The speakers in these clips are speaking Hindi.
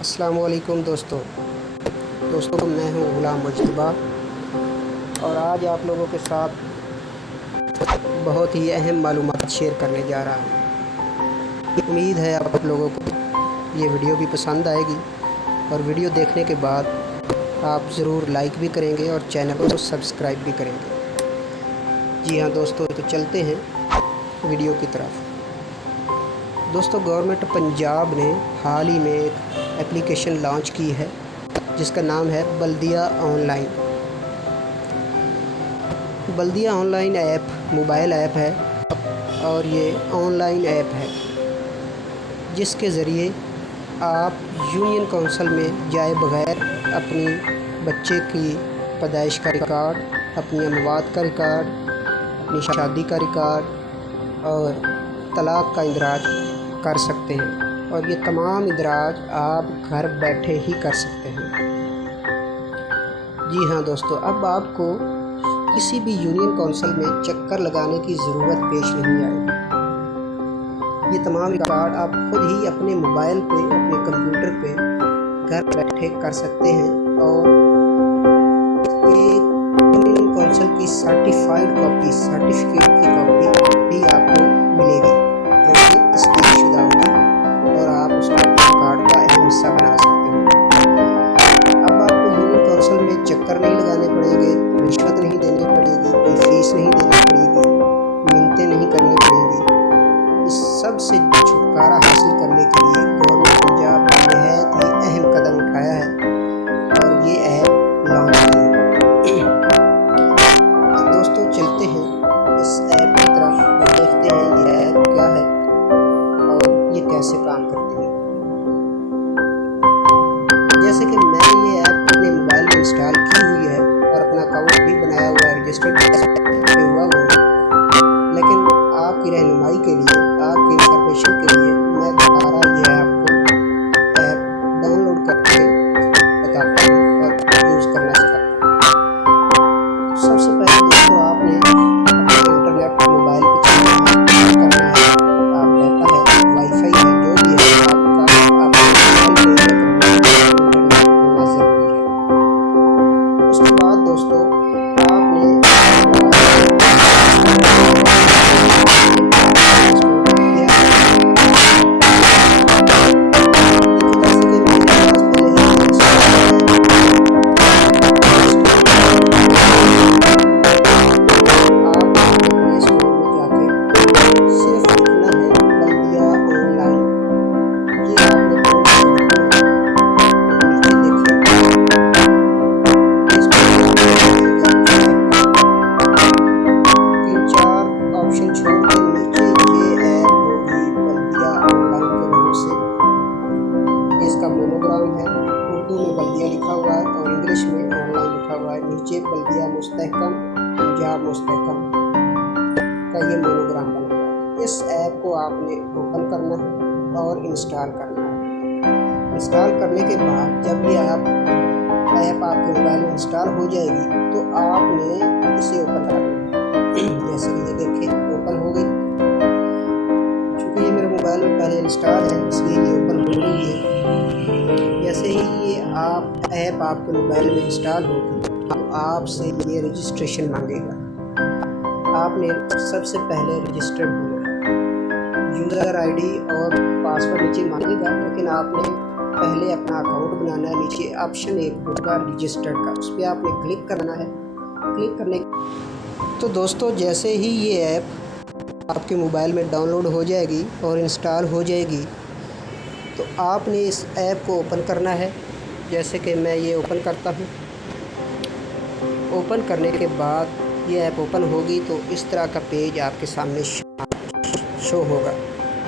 अस्सलाम वालेकुम दोस्तों मैं हूं गुलाम मुजतबा और आज आप लोगों के साथ बहुत ही अहम मालूमात शेयर करने जा रहा हूं। उम्मीद है आप लोगों को ये वीडियो भी पसंद आएगी और वीडियो देखने के बाद आप ज़रूर लाइक भी करेंगे और चैनल को सब्सक्राइब भी करेंगे। जी हाँ दोस्तों, तो चलते हैं वीडियो की तरफ। दोस्तों, गवर्नमेंट पंजाब ने हाल ही में एक एप्लीकेशन लॉन्च की है जिसका नाम है बल्दिया ऑनलाइन। बल्दिया ऑनलाइन ऐप मोबाइल ऐप है और ये ऑनलाइन ऐप है जिसके ज़रिए आप यूनियन काउंसिल में जाए बगैर अपनी बच्चे की पैदाइश का रिकॉर्ड, अपनी अमवात का रिकॉर्ड, अपनी शादी का रिकॉर्ड और तलाक़ का इंदराज कर सकते हैं और ये तमाम इंदराज आप घर बैठे ही कर सकते हैं। जी हाँ दोस्तों, अब आपको किसी भी यूनियन काउंसिल में चक्कर लगाने की ज़रूरत पेश नहीं आएगी। ये तमाम रिकॉर्ड आप खुद ही अपने मोबाइल पे, अपने कंप्यूटर पे घर बैठे कर सकते हैं और एक यूनियन काउंसिल की सर्टिफाइड कॉपी, सर्टिफिकेट की कॉपी भी आपको मिलेगी जो कि तस्दीकशुदा होगी और आप उसको कार्ड का अहम हिस्सा बना सकते हो। अब आपको यूनियन काउंसिल में चक्कर नहीं लगाने पड़ेंगे, रिश्वत नहीं देनी पड़ेगी, कोई फीस नहीं देनी पड़ेगी, मिन्नतें नहीं करनी पड़ेंगी। इस सब से छुटकारा हासिल करने के लिए गवर्नमेंट पंजाब ने बहुत ही अहम कदम उठाया है और ये ऐप लॉन्च की है। दोस्तों चलते हैं इस ऐप की तरफ और देखते हैं ये ऐप क्या है और ये कैसे काम करती है। जैसे कि मैंने ये ऐप अपने मोबाइल में इंस्टॉल की हुई है और अपना अकाउंट भी बनाया हुआ है, रजिस्टर्ड हुआ हुआ है, लेकिन आपकी रहनुमाई के लिए, आपकी इंफॉर्मेशन के लिए मैं बता रहा ये आपको ऐप डाउनलोड करके बताता हूँ और यूज़ करना सिखाता हूँ। सबसे पहले दोस्तों आपने अपने इंटरनेट मोबाइल पे करना है, आप डाटा है, वाईफाई है, जो भी है आपका आप इंटरनेट होना ज़रूरी है। उसके बाद दोस्तों आपने मोनोग्राम है, उर्दू में बल्दिया लिखा हुआ है और इंग्लिश में ऑनलाइन लिखा हुआ है। नीचे बल्दिया मुस्तहकम पंजाब मुस्तहकम का ये मोनोग्राम बना हुआ है। इस ऐप को आपने ओपन करना है और इंस्टॉल करना है। इंस्टॉल करने के बाद जब ये ऐप आपके मोबाइल में इंस्टॉल हो जाएगी तो आपने इसे ओपन करना है। जैसे कि ये देखिए ओपन हो गई। चूँकि ये मेरे मोबाइल में पहले इंस्टॉल है इसलिए ये ओपन हो रही है। जैसे ही ये ऐप आपके मोबाइल में इंस्टॉल होगी तो आपसे ये रजिस्ट्रेशन मांगेगा। आपने सबसे पहले रजिस्टर्ड होना है। यूज़र आईडी और पासवर्ड नीचे मांगेगा, लेकिन आपने पहले अपना अकाउंट बनाना है। नीचे ऑप्शन एक होगा रजिस्टर्ड का, उस पर आपने क्लिक करना है। क्लिक करने तो दोस्तों जैसे ही ये ऐप आपके मोबाइल में डाउनलोड हो जाएगी और इंस्टॉल हो जाएगी तो आपने इस ऐप को ओपन करना है। जैसे कि मैं ये ओपन करता हूँ। ओपन करने के बाद ये ऐप ओपन होगी तो इस तरह का पेज आपके सामने शो होगा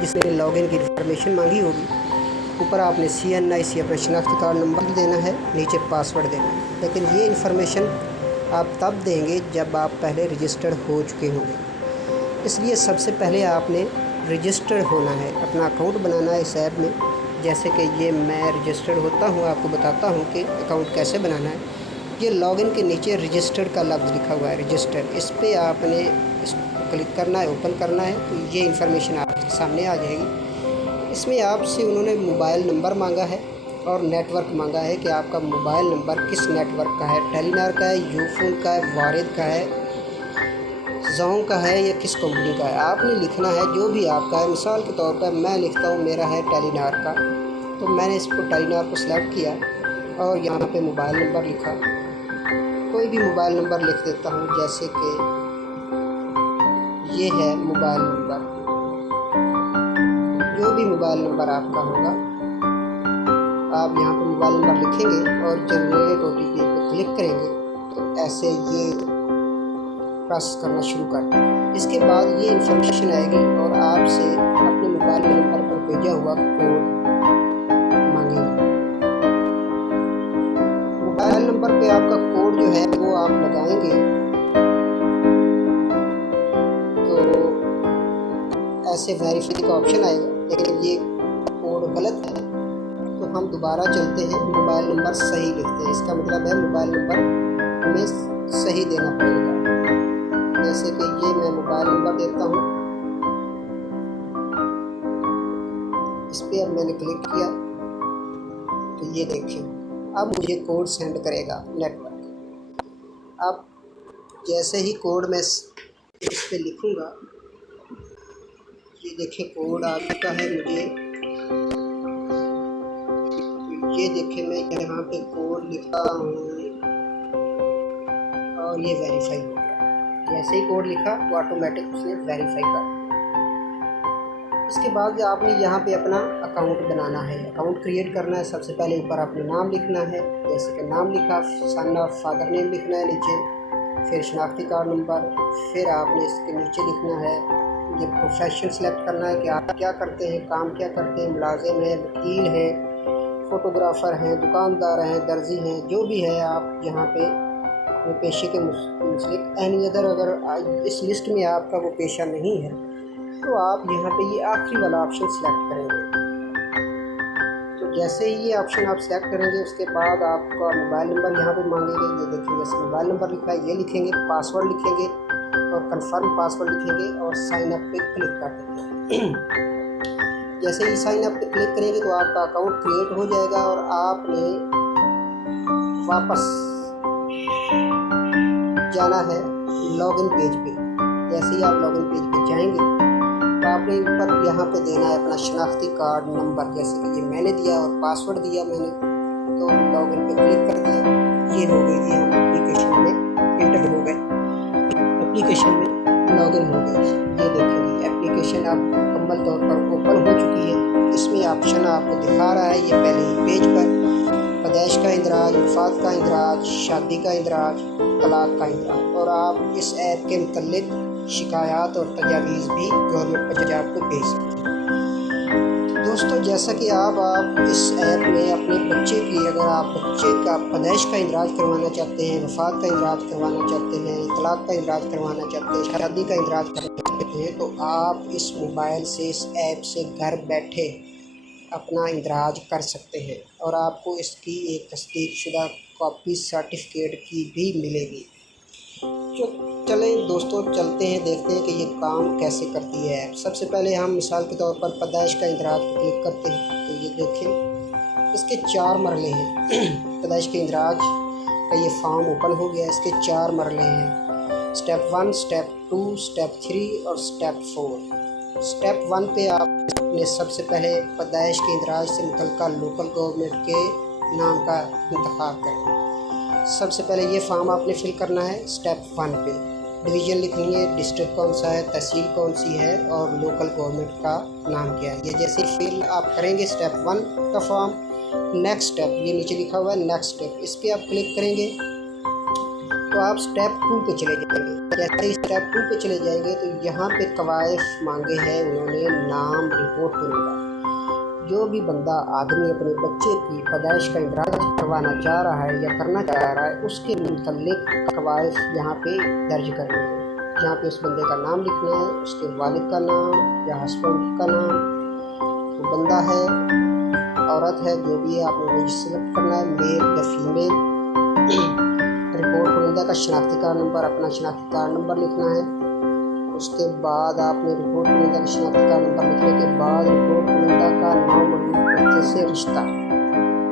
जिसमें लॉगिन की इंफॉर्मेशन मांगी होगी। ऊपर आपने CNIC अपना शनाख्ती कार्ड नंबर देना है, नीचे पासवर्ड देना है। लेकिन ये इन्फॉर्मेशन आप तब देंगे जब आप पहले रजिस्टर्ड हो चुके होंगे। इसलिए सबसे पहले आपने रजिस्टर्ड होना है, अपना अकाउंट बनाना है इस ऐप में। जैसे कि ये मैं रजिस्टर्ड होता हूँ, आपको बताता हूँ कि अकाउंट कैसे बनाना है। ये लॉगिन के नीचे रजिस्टर्ड का लफ्ज़ लिखा हुआ है, रजिस्टर, इस पर आपने इस क्लिक करना है, ओपन करना है तो ये इन्फॉर्मेशन आपके सामने आ जाएगी। इसमें आपसे उन्होंने मोबाइल नंबर मांगा है और नेटवर्क मांगा है कि आपका मोबाइल नंबर किस नेटवर्क का है, टेलीनॉर का है, यूफोन का है, वारिद का है, जोंग का है या किस कंपनी का है। आपने लिखना है जो भी आपका है। मिसाल के तौर पर मैं लिखता हूँ मेरा है टेलीनॉर का, तो मैंने इसको टेलीनॉर को सिलेक्ट किया और यहाँ पे मोबाइल नंबर लिखा। कोई भी मोबाइल नंबर लिख देता हूँ, जैसे कि ये है मोबाइल नंबर। जो भी मोबाइल नंबर आपका होगा आप यहाँ पे मोबाइल नंबर लिखेंगे और जनरेट OTP पे क्लिक करेंगे तो ऐसे ये प्रोसेस करना शुरू कर दें। इसके बाद ये इन्फॉर्मेशन आएगी और आपसे अपने मोबाइल नंबर पर भेजा हुआ कोड मांगेंगे। मोबाइल नंबर पे आपका कोड जो है वो आप लगाएंगे तो ऐसे वेरीफाई का ऑप्शन आएगा, लेकिन ये कोड गलत है तो हम दोबारा चलते हैं, मोबाइल नंबर सही लिखते हैं। इसका मतलब है मोबाइल नंबर हमें सही देना पड़ेगा। जैसे कि ये मैं मोबाइल नंबर देता हूँ, इस पर अब मैंने क्लिक किया तो ये देखिए अब मुझे कोड सेंड करेगा नेटवर्क। अब जैसे ही कोड मैं इस पर लिखूँगा, ये देखिए कोड आ चुका है मुझे। ये देखिए मैं यहाँ पे कोड लिखा हूँ और ये वेरीफाई हो गया। जैसे ही कोड लिखा तो ऑटोमेटिक उसने वेरीफाई कर दिया। इसके बाद आपने यहाँ पे अपना अकाउंट बनाना है, अकाउंट क्रिएट करना है। सबसे पहले ऊपर आपने नाम लिखना है, जैसे कि नाम लिखा, सन ऑफ फादर नेम लिखना है नीचे, फिर शनाख्ती कार्ड नंबर, फिर आपने इसके नीचे लिखना है ये प्रोफेशन सेलेक्ट करना है कि आप क्या करते हैं, काम क्या करते हैं, मुलाजिम है, वकील है, फ़ोटोग्राफ़र हैं, दुकानदार हैं, दर्जी हैं, जो भी है आप यहाँ पे अपने पेशे के मुस्लिक एनी अदर, अगर इस लिस्ट में आपका वो पेशा नहीं है तो आप यहाँ पे ये आखिरी वाला ऑप्शन सेलेक्ट करेंगे। तो जैसे ही ये ऑप्शन आप सेलेक्ट करेंगे उसके बाद आपका मोबाइल नंबर यहाँ पे मांगेंगे। ये देखिए जैसे मोबाइल नंबर लिखा है ये लिखेंगे, पासवर्ड लिखेंगे और कंफर्म पासवर्ड लिखेंगे और साइन अप पे क्लिक कर देंगे। जैसे ही साइन अप पे क्लिक करेंगे तो आपका अकाउंट क्रिएट हो जाएगा और आपने वापस जाना है लॉगिन पेज पे। जैसे ही आप लॉगिन पेज पे जाएंगे तो आपने ऊपर यहाँ पे देना है अपना शनाख्ती कार्ड नंबर, जैसे कि ये मैंने दिया और पासवर्ड दिया मैंने, तो लॉगिन पे क्लिक कर दिया। ये हो गई, ये हम एप्लीकेशन में इंटर हो गए, एप्लीकेशन में लॉगिन हो गए। ये देखेंगे एप्लीकेशन आप मुकम्मल तौर पर ओपन हो चुकी है। इसमें ऑप्शन आपको दिखा रहा है, ये पहले ही पेज पर पैदाइश का इंदराज, वफात का इंदराज, शादी का इंदराज, तलाक का इंदराज, और आप इस ऐप के मुतल्लिक शिकायत और तजावीज़ भी गवर्नमेंट पंजाब को भेज सकते हैं। दोस्तों जैसा कि आप इस ऐप में अपने बच्चे की, अगर आप बच्चे का पैदाइश का इंदराज करवाना चाहते हैं, वफात का इंदराज करवाना चाहते हैं, तलाक का इंदराज करवाना चाहते हैं, शादी का इंदराज करवाना चाहते हैं, तो आप इस मोबाइल से, इस ऐप से घर बैठे अपना इंदराज कर सकते हैं और आपको इसकी एक तस्दीक शुदा कॉपी सर्टिफिकेट की भी मिलेगी। चलें दोस्तों चलते हैं, देखते हैं कि ये काम कैसे करती है ऐप। सबसे पहले हम मिसाल के तौर पर पैदाइश का इंदराज पर क्लिक करते हैं तो ये देखें इसके 4 मरले हैं। पैदाइश के इंदराज का ये फॉर्म ओपन हो गया, इसके 4 मरले हैं, स्टेप 1, स्टेप 2, स्टेप 3 और स्टेप 4। स्टेप 1 पे आपने सबसे पहले पैदाइश के इंदराज से मुतल्लिका लोकल गवर्नमेंट के नाम का इंतखाब करें। सबसे पहले ये फॉर्म आपने फिल करना है। स्टेप 1 पे डिवीज़न लिखनी है, डिस्ट्रिक्ट कौन सा है, तहसील कौन सी है और लोकल गवर्नमेंट का नाम क्या है। ये जैसे फिल आप करेंगे स्टेप 1 का फॉर्म, नेक्स्ट स्टेप ये नीचे लिखा हुआ है नेक्स्ट स्टेप, इस पर आप क्लिक करेंगे तो आप स्टेप 2 पे चले जाएंगे। जैसे ही स्टेप 2 पे चले जाएंगे तो यहाँ पे कवायद मांगे हैं उन्होंने, नाम रिपोर्ट करूँगा। जो भी बंदा आदमी अपने बच्चे की पैदाइश का इंदराज करवाना चाह रहा है या करना चाह रहा है उसके मुतल्लिक कवायद यहाँ पे दर्ज करनी है। यहाँ पे उस बंदे का नाम लिखना है, उसके वालिद का नाम या हस्बैंड का नाम, तो बंदा है औरत है जो भी है आपने वो सिलेक्ट करना है, मेल या फीमेल। रिपोर्ट कुनिंदा का शनाख्ती कार्ड नंबर, अपना शनाख्ती कार्ड नंबर लिखना है। उसके बाद आपने रिपोर्ट कुनिंदा का शनाख्ती कार्ड नंबर लिखने के बाद रिपोर्ट कुनिंदा का नाम बच्चे से रिश्ता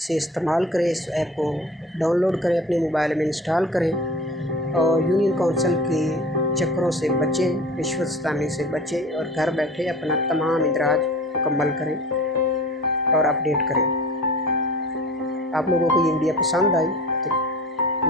से इस्तेमाल करें, इस ऐप को डाउनलोड करें, अपने मोबाइल में इंस्टॉल करें और यूनियन काउंसिल के चक्करों से बचें, रिश्वतस्तानी से बचें और घर बैठे अपना तमाम इंदराज मुकम्मल करें और अपडेट करें। आप लोगों को ये वीडियो पसंद आई